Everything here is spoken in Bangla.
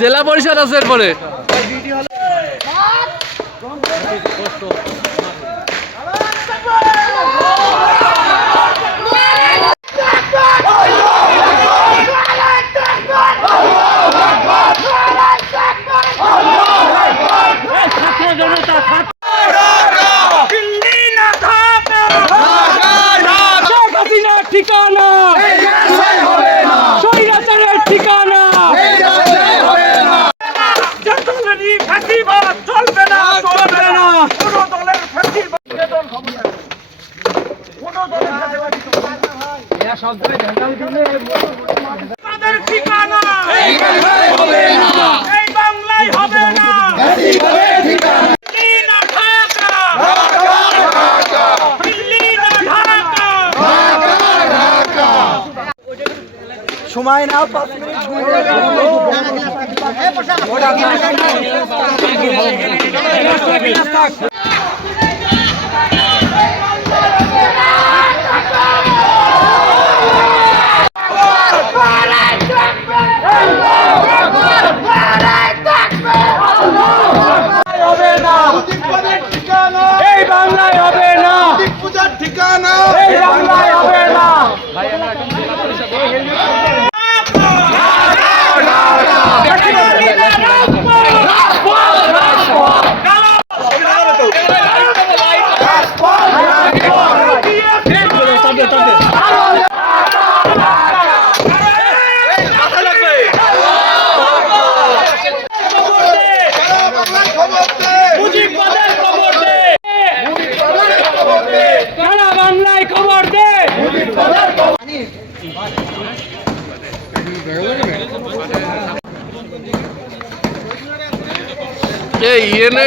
জেলা পরিষদ আছে এরপরে। তাদের ঠিকানা এই বাংলায় হবে না। সময় নাও পাঁচ মিনিট সময় বাংলায় হবে না পূজার ঠিকানা এই বাংলায় হবে না মুজিববাদের খবর দে কারা বাংলায় খবর দে এই ইয়েনে